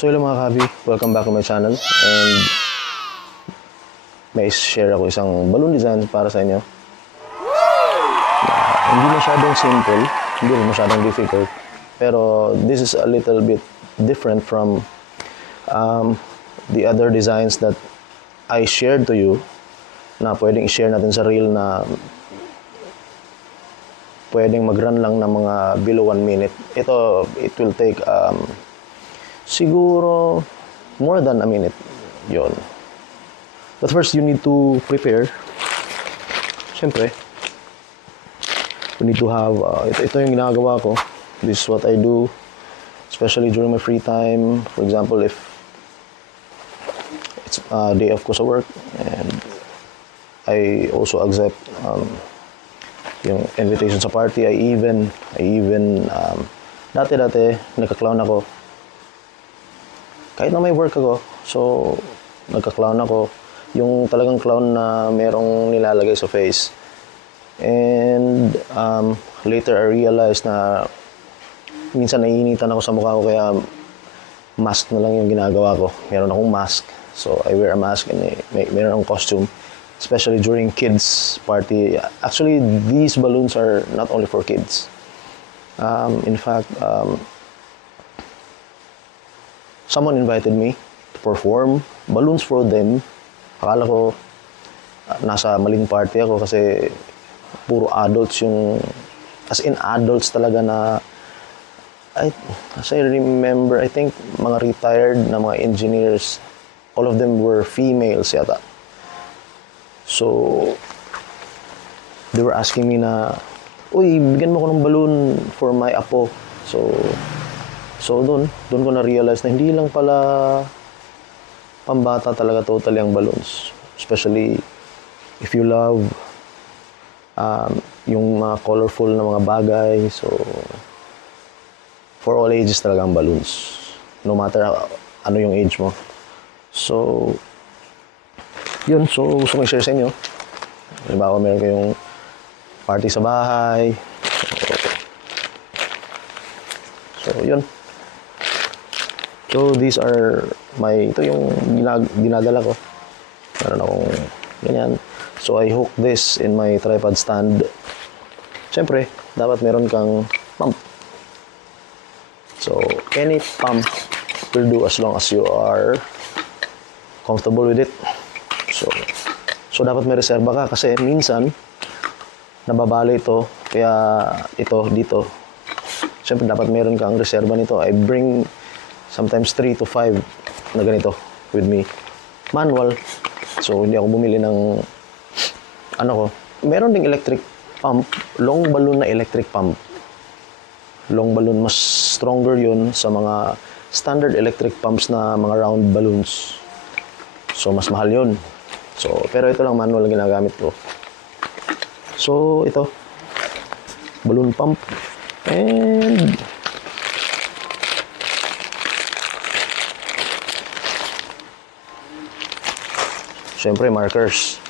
So hello mga kabi, welcome back to my channel and may share ako isang balloon design para sa inyo. Hindi masyadong simple, hindi masyadong difficult, pero this is a little bit different from the other designs that I shared to you na pwedeng i-share natin sa reel na pwedeng mag-run lang ng mga below 1 minute. Ito, it will take siguro more than a minute yon. But first, you need to prepare. Siyempre, you need to have, ito yung ginagawa ko. This is what I do, especially during my free time. For example, if it's a day off ko sa work, and I also accept yung invitation sa party. I even dati nagka-clown ako. Kahit na may work ako, so nagka-clown ako. Yung talagang clown na merong nilalagay sa face. And later I realized na minsan naiinitan ako sa mukha ko, kaya mask na lang yung ginagawa ko. Meron akong mask, so I wear a mask and meron akong costume. Especially during kids party. Actually, these balloons are not only for kids. In fact, someone invited me to perform balloons for them. Akala ko nasa maling party ako kasi puro adults yung, as in adults talaga na, as I remember, I think mga retired na mga engineers, all of them were females yata. So, they were asking me na, uy, bigyan mo ko ng balloon for my apo. So doon ko na-realize na hindi lang pala pambata talaga totally ang balloons. Especially if you love yung mga colorful na mga bagay. So, for all ages talaga ang balloons. No matter ano yung age mo. So, yun, so gusto ko i-share sa inyo. Halimbawa, meron kayong party sa bahay. So yun. So, these are ito yung dinadala ko. Meron akong ganyan. So, I hook this in my tripod stand. Siyempre, dapat meron kang pump. So, any pump will do as long as you are comfortable with it. So dapat may reserba ka kasi minsan nababali ito, kaya ito dito. Siyempre dapat meron kang reserba nito. I bring sometimes 3 to 5 na ganito with me. Manual. So hindi ako bumili ng ano ko. Meron ding electric pump, long balloon na electric pump. Long balloon, mas stronger yun sa mga standard electric pumps na mga round balloons. So mas mahal yun. So, pero ito lang manual ang ginagamit ko. So, ito. Balloon pump. And syempre, markers.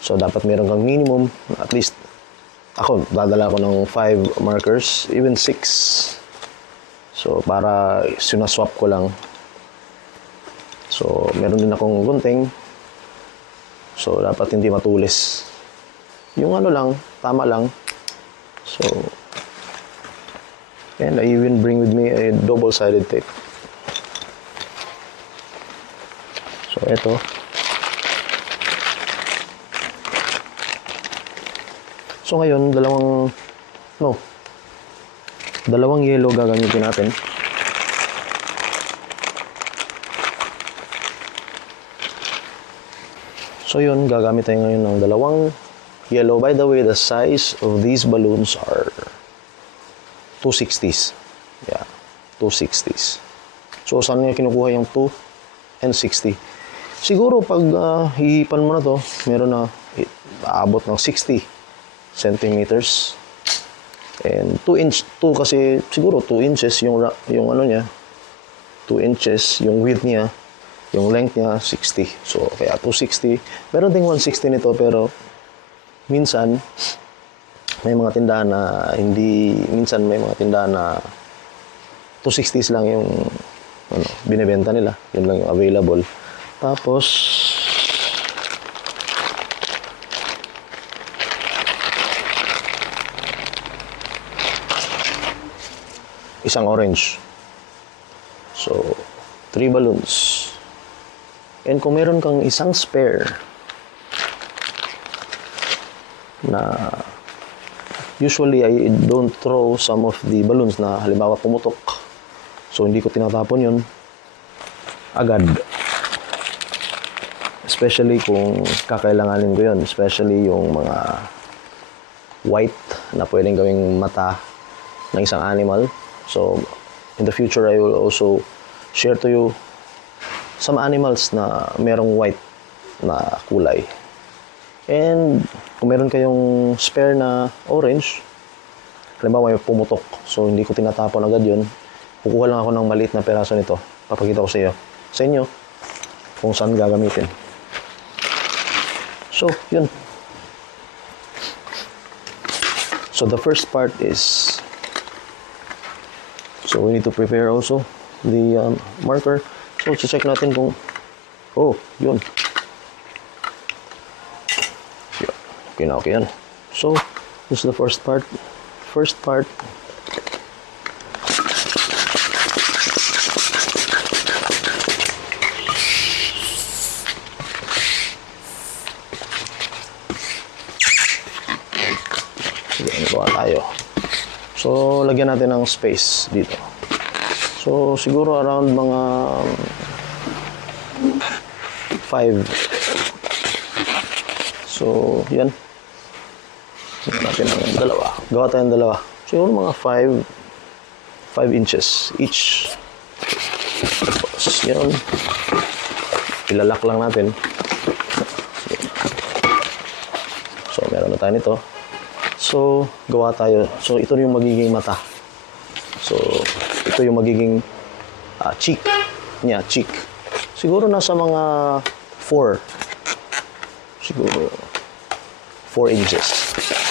So, dapat meron kang minimum. At least, ako, dadala ko ng 5 markers. Even 6. So, para sinaswap ko lang. So, meron din akong gunting. So, dapat hindi matulis. Yung ano lang, tama lang. So, and I even bring with me a double-sided tape. So, eto. So, ngayon, dalawang yellow gagamitin natin. So yun, gagamit tayo ngayon ng dalawang yellow. By the way, the size of these balloons are 260s. Yeah, 260s. So saan nyo kinukuha yung 2 and 60? Siguro pag hihipan mo na to, meron na aabot ng 60 centimeters. And 2 kasi siguro 2 inches yung ano niya. 2 inches yung width niya. Yung length niya, 60. So, kaya 260. Meron ding 160 nito, pero minsan, may mga tindahan na 260s lang yung binibenta nila. Yun lang yung available. Tapos, isang orange. So, 3 balloons. And kung meron kang isang spare na usually I don't throw some of the balloons na halimbawa pumutok. So, hindi ko tinatapon yun agad. Especially kung kakailanganin ko yun. Especially yung mga white na pwedeng gawing mata ng isang animal. So, in the future, I will also share to you some animals na merong white na kulay. And kung meron kayong spare na orange, halimbawa may pumutok, so hindi ko tinatapon agad yun, kukuha lang ako ng maliit na peraso nito. Papakita ko sa inyo, kung saan gagamitin. So, yun. So, the first part is, so we need to prepare also the marker. So, check natin kung, yun. Okay na, okay yan. So, this is the first part. First part, gawa tayo. So, lagyan natin ng space dito. So, siguro around mga 5. So, yan. Lagyan natin ng dalawa. Gawa tayong dalawa. Siguro mga 5 inches each. Tapos, yan. Ilalak lang natin. So, meron na tayo nito. So, gawa tayo. So, ito yung magiging mata. So, ito yung magiging cheek niya, cheek. Siguro nasa mga 4. Siguro 4 inches. Yan.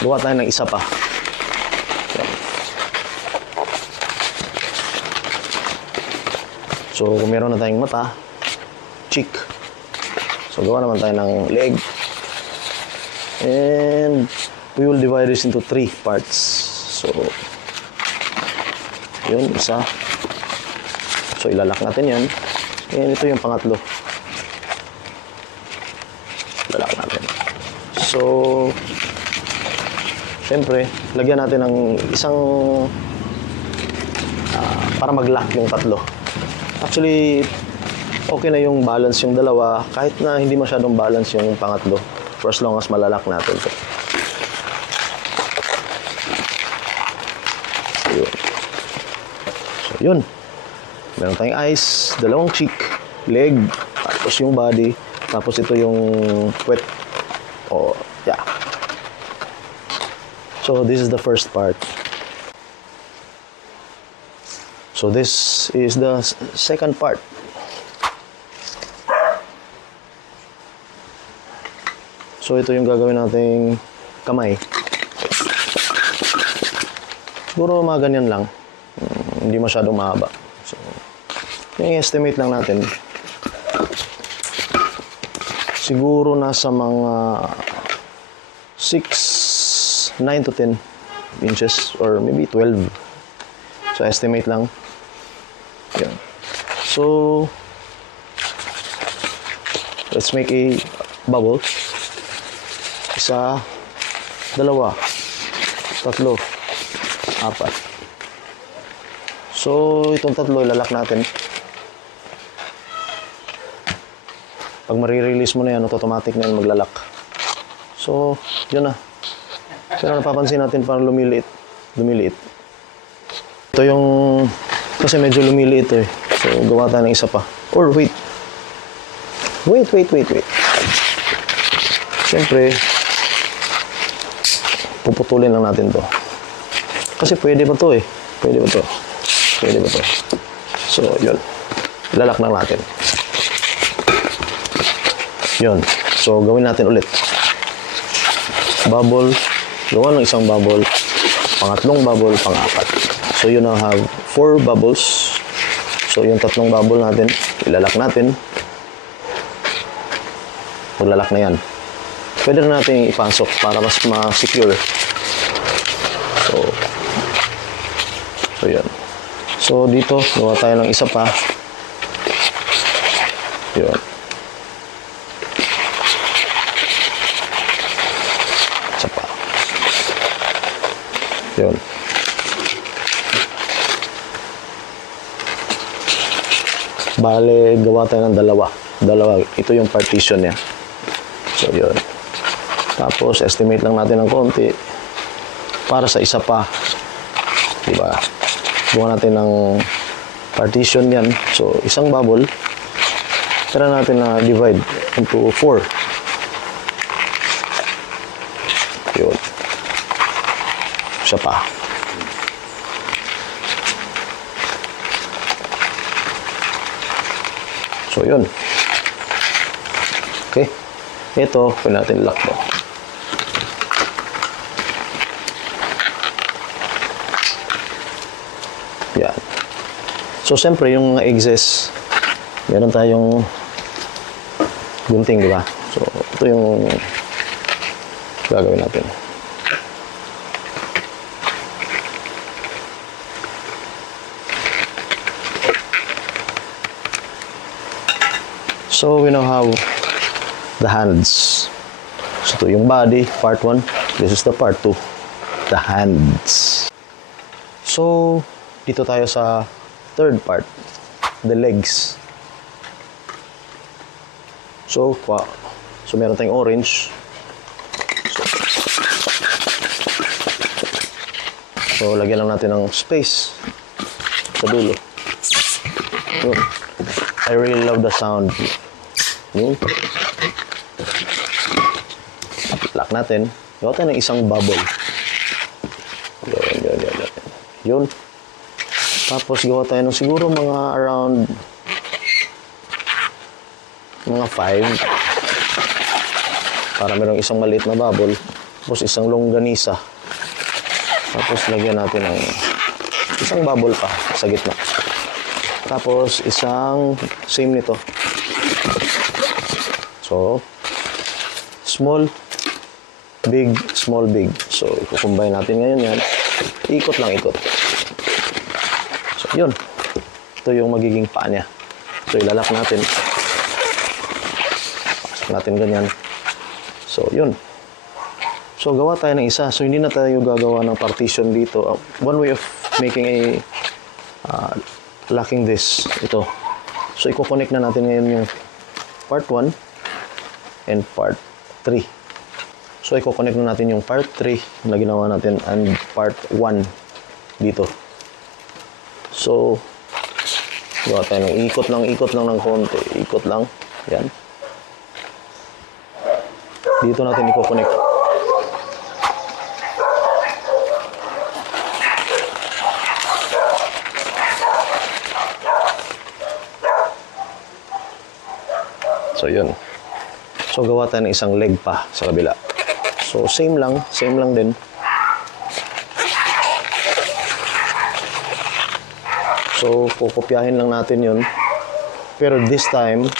Gawa tayo ng isa pa. Yan. So, kung meron na tayong mata, cheek. So, gawa naman tayo ng leg. And we will divide this into 3 parts. So, yun, isa. So, ilalak natin yan. And ito yung pangatlo. Ilalak natin. So, syempre, lagyan natin ng isang para mag-lock yung tatlo. Actually, okay na yung balance yung dalawa. Kahit na hindi masyadong balance yung pangatlo. For as long as malalak natin ito. Yun. So, yun. Meron tayong eyes, dalawang cheek, leg, tapos yung body, tapos ito yung puwet. Yeah. So, this is the first part. So, this is the second part. So, ito yung gagawin nating kamay. Siguro mga ganyan lang. Hindi masyadong mahaba. So, yung estimate lang natin. Siguro nasa mga 9 to 10 inches or maybe 12. So, estimate lang. Yan. So, let's make a bubble. Isa, dalawa, tatlo, 4. So, itong tatlo, ilalak natin. Pag marirelease mo na yan, automatic na yan maglalak. So, yun na. Pero napapansin natin parang lumiliit. Ito yung, kasi medyo lumiliit eh. So, gawa tayo ng isa pa. Or, wait. Siyempre, puputulin lang natin to. Kasi pwede pa to eh. Pwede ba to? So, yun. Ilalak lang natin. Yun. So, gawin natin ulit. Bubble. Gawa ng isang bubble. Pangatlong bubble, pang-4. So, you now have 4 bubbles. So, yung tatlong bubble natin, ilalak natin. Maglalak na yan. Pwede na natin ipasok para mas ma-secure. So, yan. So, dito, gawa tayo ng isa pa. Yun. Isa pa. Yun. Bale, gawa tayo ng dalawa. Ito yung partition niya. So, yun. Tapos, estimate lang natin ng konti para sa isa pa. Diba? Gawa natin ng partition yan. So, isang bubble. Tira natin na divide into 4. Yun. Isa pa. So, yun. Okay. Ito, pwede natin lock to. Yan. So, siyempre, yung mga excess, meron tayong gunting, di ba? So, ito yung gagawin natin. So, we now have the hands. So, ito yung body, part 1. This is the part 2, the hands. So, dito tayo sa third part, the legs. So, meron tayong orange. So, lagyan lang natin ng space sa dulo. Yun. I really love the sound. Yun. Lock natin. Gawa tayo ng isang bubble. Yun. Tapos gawa tayo ng siguro mga around mga 5 para merong isang maliit na bubble. Tapos isang longganisa. Tapos lagyan natin ng isang bubble pa sa gitna. Tapos isang same nito. So, small, big, small, big. So, i-combine natin ngayon yan. Ikot lang, ikot. So, yun. Ito yung magiging paa niya. So, ilalak natin. Pasok natin ganyan. So, yun. So, gawa tayo ng isa. So, hindi na tayo gagawa ng partition dito. One way of making a locking this, ito. So, i-connect na natin ngayon yung part 1 and part 3. So, i-connect na natin yung part 3 na ginawa natin and part 1 dito. So, gawa tayo ng ikot lang ng konti. Ikot lang. Yan. Dito natin i-connect. So, yun. So, gawa tayo ng isang leg pa sa kabila. So, same lang din. So, kukopyahin lang natin yun. Pero this time,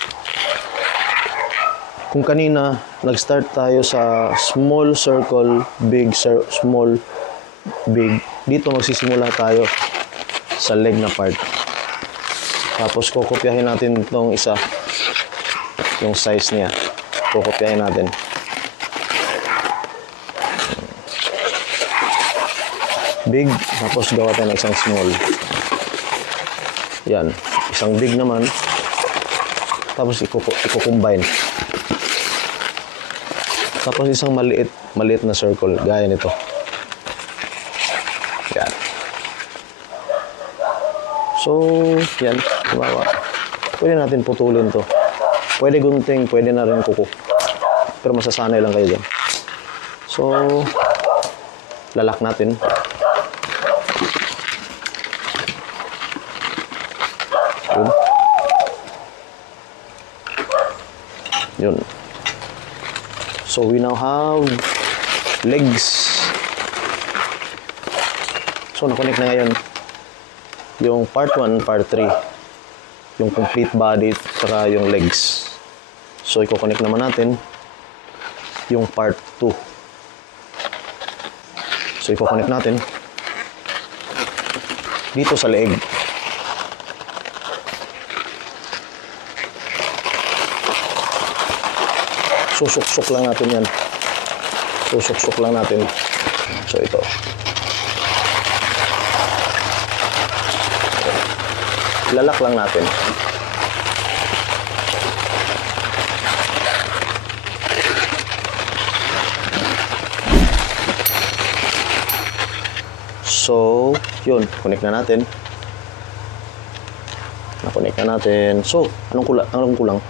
kung kanina, nag-start tayo sa small circle, big, small, big. Dito magsisimula tayo sa leg na part. Tapos, kukopyahin natin itong isa. Yung size niya. Kukopyahin natin. Big, tapos gawa tayo ng isang small. Yan. Isang big naman. Tapos i-combine. Tapos isang maliit na circle. Gaya nito. Yan. So, yan. Pwede natin putulin to. Pwede gunting, pwede na rin kuko. Pero masasanay lang kayo dyan. So, lalak natin. Yun. Yun. So, we now have legs. So, nakonect na ngayon yung part 1, part 3. yung complete body saka yung legs. So i-connect naman natin yung part 2. So i-connect natin dito sa leeg. Susuk-suk lang natin yan. Susuk-suk lang natin. So ito. Lalak lang natin. So, yun. Connect na natin. Na-connect na natin. So, anong kulang?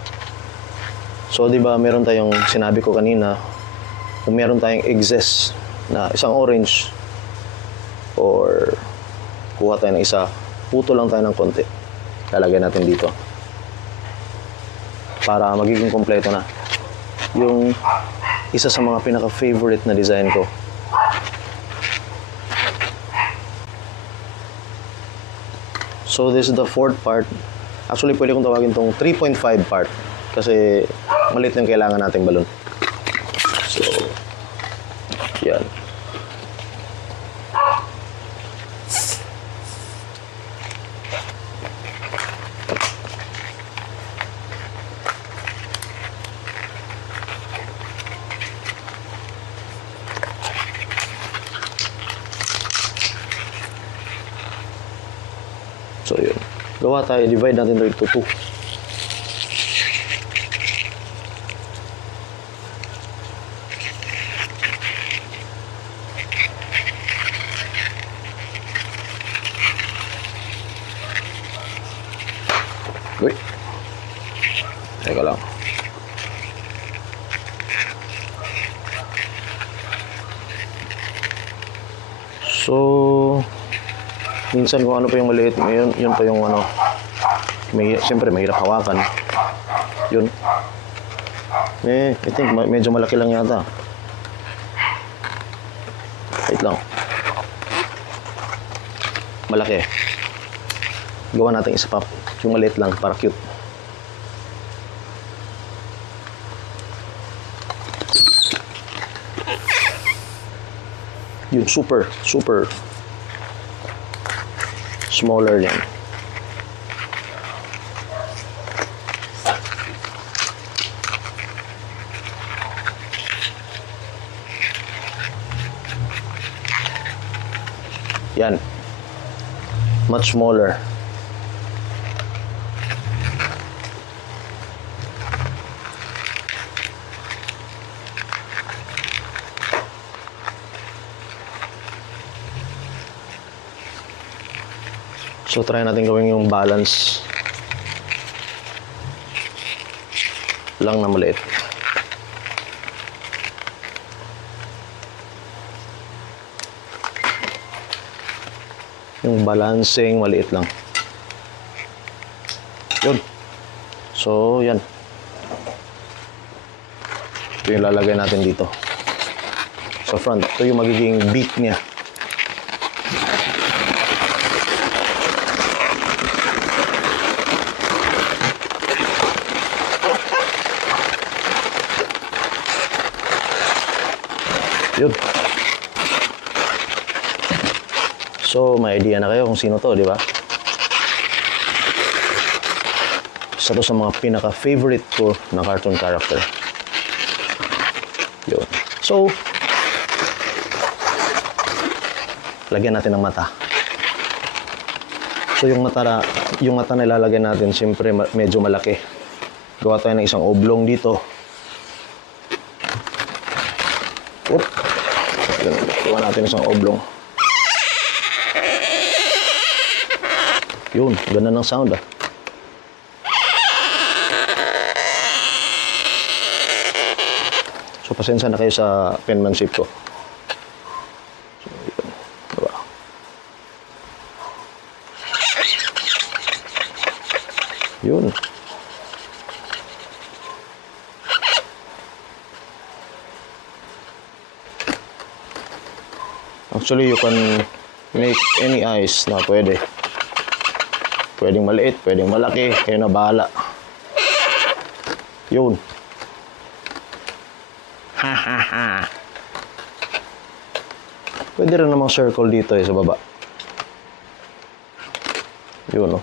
So, di ba meron tayong sinabi ko kanina, kung meron tayong excess na isang orange or kuha tayo ng isa, puto lang tayo ng konti. Lalagay natin dito. Para magiging kompleto na. Yung isa sa mga pinaka-favorite na design ko. So, this is the fourth part. Actually, pwede kong tawagin tong 3.5 part. Kasi maliit yung kailangan nating balon. So, yan. So, yun. Gawa tayo. Divide natin ito to 2. Uy. Teka lang. So, minsan kung ano pa yung maliit, yun pa yung ano, siyempre mahirap hawakan. Yun. I think medyo malaki lang yata. Wait lang. Malaki. Gawa natin isa pa. Yung maliit lang, para cute. Yun, super smaller yan. Yan. Much smaller. So, try natin gawin yung balance lang na maliit. Yung balancing maliit lang. Yun. So, yan. Ito yung lalagay natin dito. Sa front. Ito yung magiging beak niya. Yun. So, may idea na kayo kung sino to, di ba? Isa to sa mga pinaka-favorite ko na cartoon character. Yun. So, lagyan natin ng mata. So, yung mata na ilalagay natin, siyempre medyo malaki. Gawa tayo ng isang oblong dito. Oop. Gawa natin isang oblong. Yun, ganda ng sound ah. So, pasensya na kayo sa penmanship ko. So, yun. Diba? Yun. Actually, you can make any eyes na pwede. Pwedeng maliit, pwedeng malaki. Kayo na bahala. Yun. Ha ha ha. Pwede rin namang circle dito sa baba. Yun, no?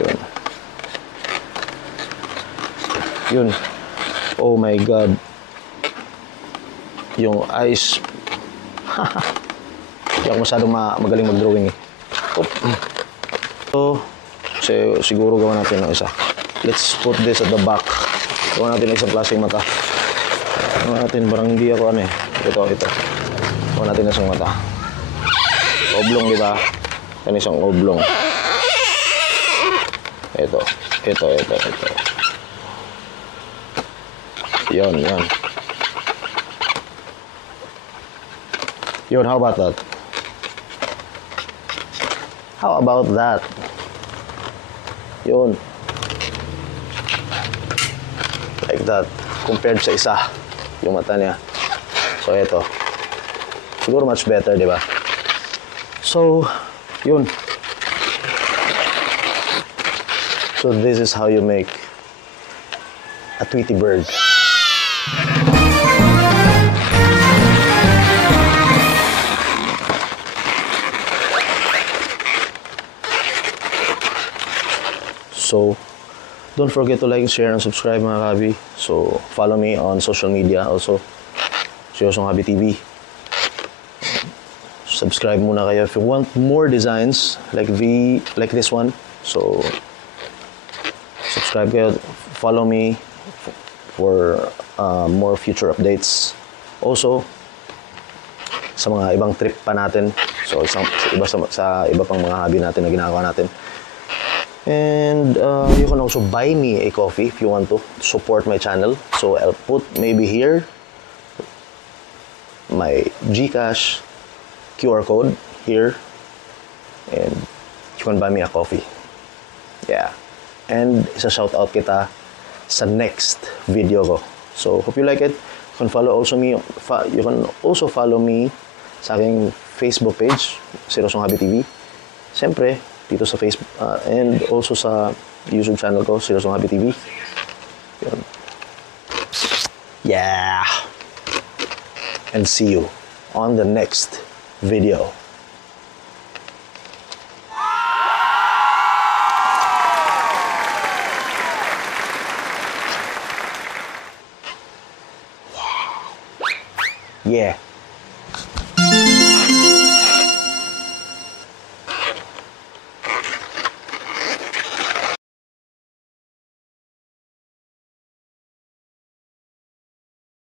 Yun. Yun. Oh my God. Yung eyes. Hindi ako masyadong magaling mag-drawing eh. So, siguro gawa natin ng isa. Let's put this at the back. Gawa natin ng isang klaseng mata. Gawa natin, parang hindi ako ano eh. Ito. Gawa natin ng isang mata. Oblong, di ba? Yan isang oblong. Ito. Yon. Yun, how about that? How about that? Yun. Like that. Compared sa isa, yung mata niya. So, ito. Siguro much better, di ba? So, yun. So, this is how you make a Tweety bird. So, don't forget to like, share, and subscribe mga kabi. So, follow me on social media also. Seryosong Hobby TV. Subscribe muna kayo if you want more designs like this one. So, subscribe kayo. Follow me for more future updates. Also, sa mga ibang trip pa natin. So, sa iba pang mga hobby natin na ginagawa natin. And you can also buy me a coffee if you want to support my channel. So I'll put maybe here my GCash QR code here, and you can buy me a coffee. Yeah, and isa shout out kita sa next video ko. So hope you like it. You can also follow me sa aking Facebook page, Seryosong Hobby TV. Siyempre, dito sa Facebook and also sa YouTube channel ko, Seryosong Hobby TV. Yun. Yeah. And see you on the next video. Yeah.